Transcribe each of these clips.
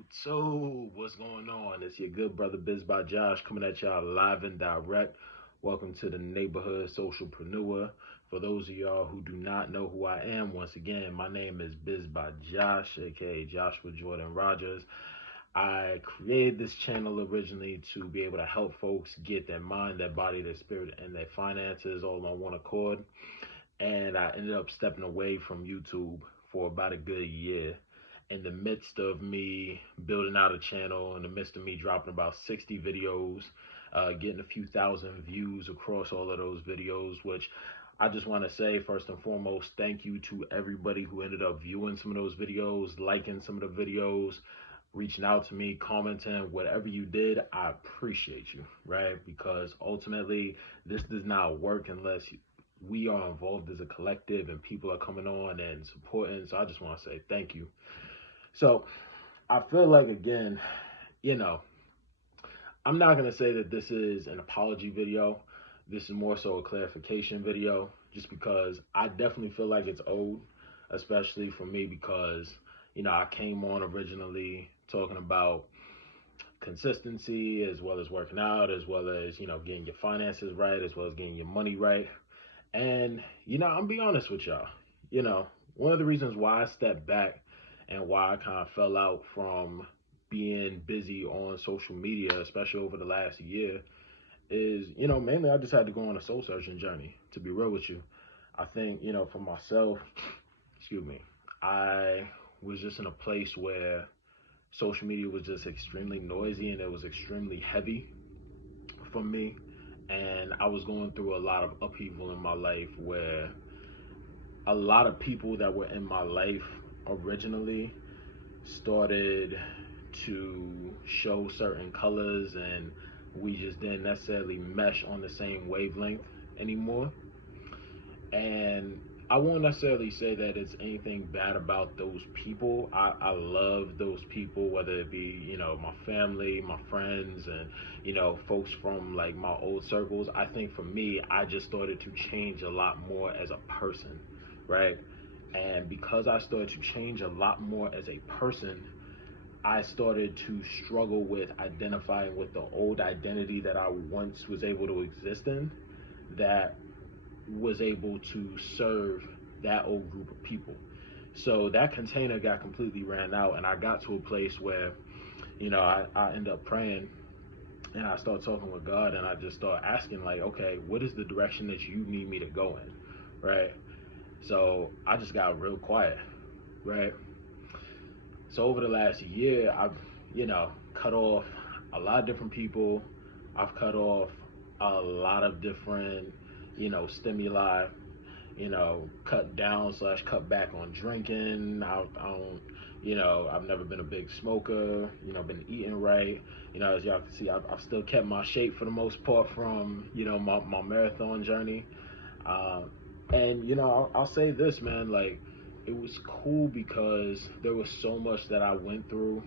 YouTube, what's going on? It's your good brother Biz by Josh coming at y'all live and direct. Welcome to the neighborhood socialpreneur. For those of y'all who do not know who I am, once again, my name is Biz by Josh, aka Joshua Jordan Rogers. I created this channel originally to be able to help folks get their mind, their body, their spirit, and their finances all on one accord. And I ended up stepping away from YouTube for about a good year in the midst of me building out a channel, in the midst of me dropping about 60 videos, getting a few thousand views across all of those videos, which I just want to say, first and foremost, thank you to everybody who ended up viewing some of those videos, liking some of the videos, reaching out to me, commenting, whatever you did. I appreciate you, right? Because ultimately, this does not work unless we are involved as a collective and people are coming on and supporting. So I just want to say thank you. So I feel like, again, you know, I'm not going to say that this is an apology video. This is more so a clarification video, just because I definitely feel like it's old, especially for me, because, I came on originally talking about consistency as well as working out, as well as, getting your finances right, as well as getting your money right. And, I'm be honest with y'all, you know, one of the reasons why I stepped back and why I kind of fell out from being busy on social media, especially over the last year, is, mainly I just had to go on a soul searching journey, to be real with you. I think, for myself, excuse me, I was just in a place where social media was just extremely noisy and it was extremely heavy for me. And I was going through a lot of upheaval in my life where a lot of people that were in my life originally started to show certain colors, and we just didn't necessarily mesh on the same wavelength anymore. And I won't necessarily say that it's anything bad about those people. I love those people, whether it be, my family, my friends, and, folks from like my old circles. I think for me, I just started to change a lot more as a person, right? And because I started to change a lot more as a person, I started to struggle with identifying with the old identity that I once was able to exist in, that was able to serve that old group of people. So that container got completely ran out, and I got to a place where, I end up praying and I start talking with God, and I just start asking, like, okay, what is the direction that you need me to go in, right? So I just got real quiet, right? So over the last year, I've, cut off a lot of different people. I've cut off a lot of different, stimuli, cut down slash cut back on drinking. I don't, I've never been a big smoker, been eating right. As y'all can see, I've still kept my shape for the most part from, my marathon journey. Um, and, I'll say this, man, like, it was cool because there was so much that I went through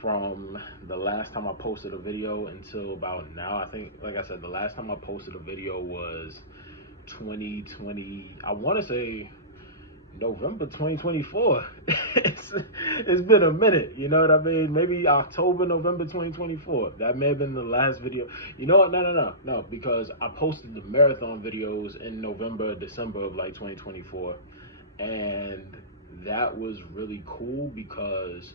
from the last time I posted a video until about now. I think, like I said, the last time I posted a video was 2020, I want to say November 2024. It's been a minute, you know what I mean? Maybe October, November 2024. That may have been the last video. You know what? No, because I posted the marathon videos in November, December of like 2024. And that was really cool because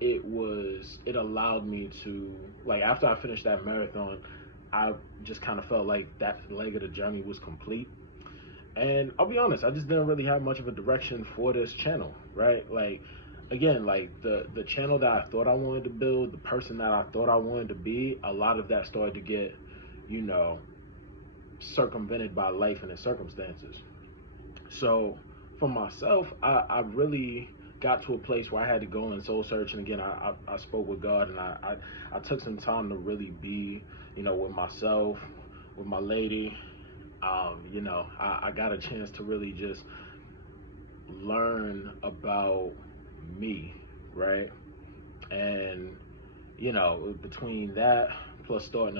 it allowed me to, like, after I finished that marathon, I just kind of felt like that leg of the journey was complete. And I'll be honest, I just didn't really have much of a direction for this channel, right? Like, again, like the channel that I thought I wanted to build, the person that I thought I wanted to be, a lot of that started to get, you know, circumvented by life and its circumstances. So for myself, I really got to a place where I had to go and soul search. And again, I spoke with God, and I took some time to really be, with myself, with my lady. I got a chance to really just learn about me, right? And between that plus starting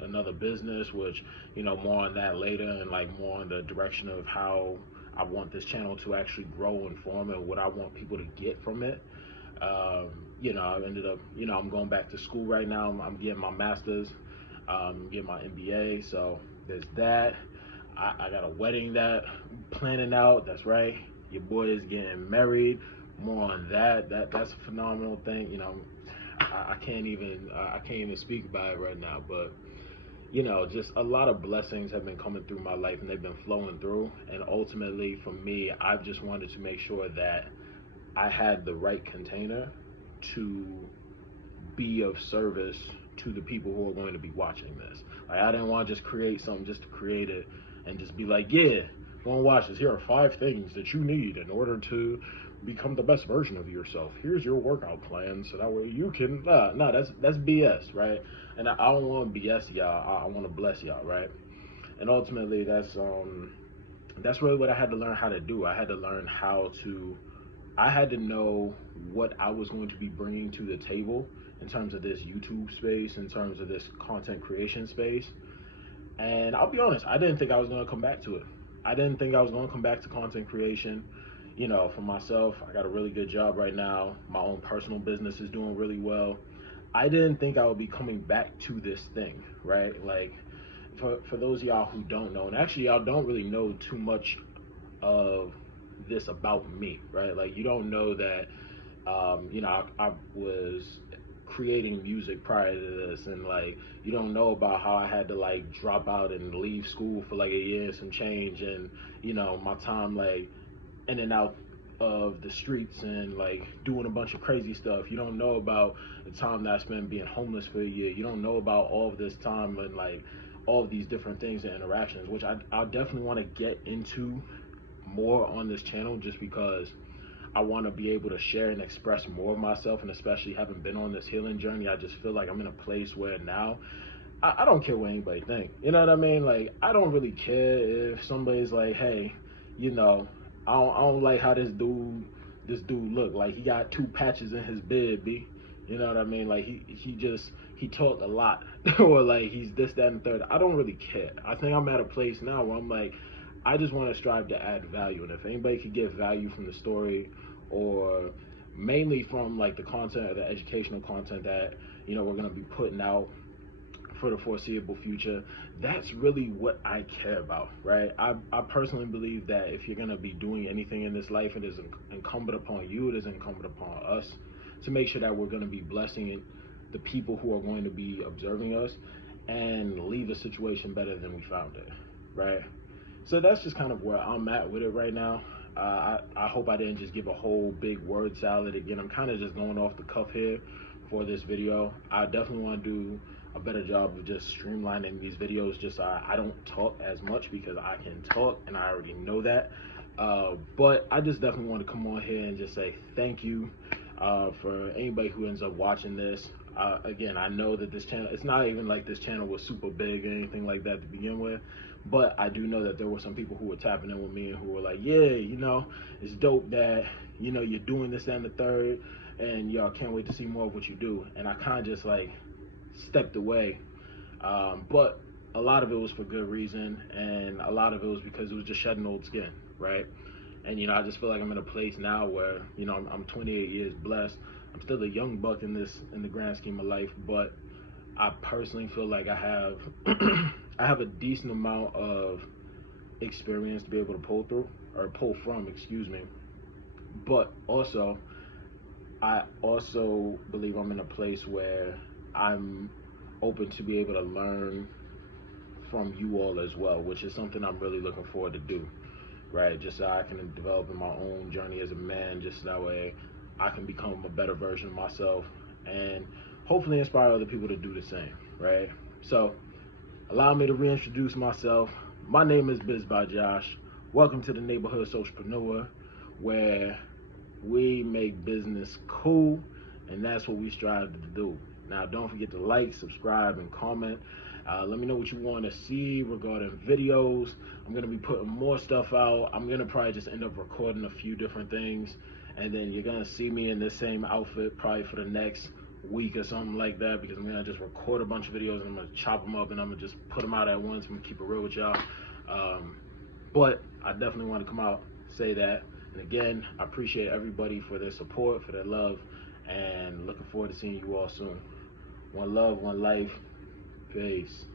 another business, which more on that later, and like more on the direction of how I want this channel to actually grow and form and what I want people to get from it. You know, I ended up, you know, I'm going back to school right now. I'm getting my master's, getting my MBA. So there's that. I got a wedding that I'm planning out. That's right. Your boy is getting married. More on that. That's a phenomenal thing. You know, I can't even speak about it right now. But you know, just a lot of blessings have been coming through my life and they've been flowing through. And ultimately, for me, I've just wanted to make sure that I had the right container to be of service to the people who are going to be watching this. Like, I didn't want to just create something just to create it and just be like, yeah, go and watch this. Here are 5 things that you need in order to become the best version of yourself. Here's your workout plan, so that way you can. No, that's BS, right? And I don't want to BS y'all. I want to bless y'all, right? And ultimately, that's really what I had to learn how to do. I had to learn how to. I had to know what I was going to be bringing to the table in terms of this YouTube space, in terms of this content creation space. And I'll be honest, I didn't think I was going to come back to it. I didn't think I was going to come back to content creation. You know, for myself, I got a really good job right now. My own personal business is doing really well. I didn't think I would be coming back to this thing, right? Like, for those of y'all who don't know, and actually y'all don't really know too much of this about me, right? Like, you don't know that, you know, I was creating music prior to this, and like, you don't know about how I had to like drop out and leave school for like a year and some change, and you know, my time like in and out of the streets and like doing a bunch of crazy stuff. You don't know about the time that I spent being homeless for a year. You don't know about all of this time and like all of these different things and interactions, which I definitely want to get into more on this channel, just because I want to be able to share and express more of myself. And especially having been on this healing journey, I just feel like I'm in a place where now I don't care what anybody think. You know what I mean? Like, I don't really care if somebody's like, hey, you know, I don't like how this dude look. Like, he got 2 patches in his bed, B. You know what I mean? Like, he talked a lot. Or like he's this, that, and the third. I don't really care. I think I'm at a place now where I'm like, I just want to strive to add value. And if anybody could get value from the story, or mainly from like the content, the educational content that, you know, we're gonna be putting out for the foreseeable future, that's really what I care about, right? I personally believe that if you're going to be doing anything in this life, it is incumbent upon you, it is incumbent upon us to make sure that we're going to be blessing the people who are going to be observing us and leave the situation better than we found it, right? So that's just kind of where I'm at with it right now. I hope I didn't just give a whole big word salad. Again, I'm kind of just going off the cuff here for this video. I definitely want to do a better job of just streamlining these videos, just so I don't talk as much, because I can talk and I already know that. But I just definitely want to come on here and just say thank you for anybody who ends up watching this. Again, I know that this channel, it's not even like this channel was super big or anything like that to begin with, but I do know that there were some people who were tapping in with me and who were like, yeah, you know, it's dope that, you know, you're doing this and the third, and y'all can't wait to see more of what you do. And I kind of just like stepped away, but a lot of it was for good reason, and a lot of it was because it was just shedding old skin, right? And you know, I just feel like I'm in a place now where, you know, I'm 28 years blessed. I'm still a young buck in the grand scheme of life, but I personally feel like I have I have a decent amount of experience to be able to pull through, or pull from, excuse me. But also, I also believe I'm in a place where I'm open to be able to learn from you all as well, which is something I'm really looking forward to do, right? Just so I can develop in my own journey as a man, just that way I can become a better version of myself and hopefully inspire other people to do the same, right? So allow me to reintroduce myself. My name is Biz by Josh. Welcome to the Neighborhood Socialpreneur, where we make business cool, and that's what we strive to do. Now, don't forget to like, subscribe, and comment. Let me know what you want to see regarding videos. I'm going to be putting more stuff out. I'm going to probably just end up recording a few different things, and then you're going to see me in this same outfit probably for the next week or something like that, because I'm going to just record a bunch of videos and I'm going to chop them up and I'm going to just put them out at once. I'm going to keep it real with y'all. But I definitely want to come out, say that. And again, I appreciate everybody for their support, for their love, and looking forward to seeing you all soon. One love, one life. Peace.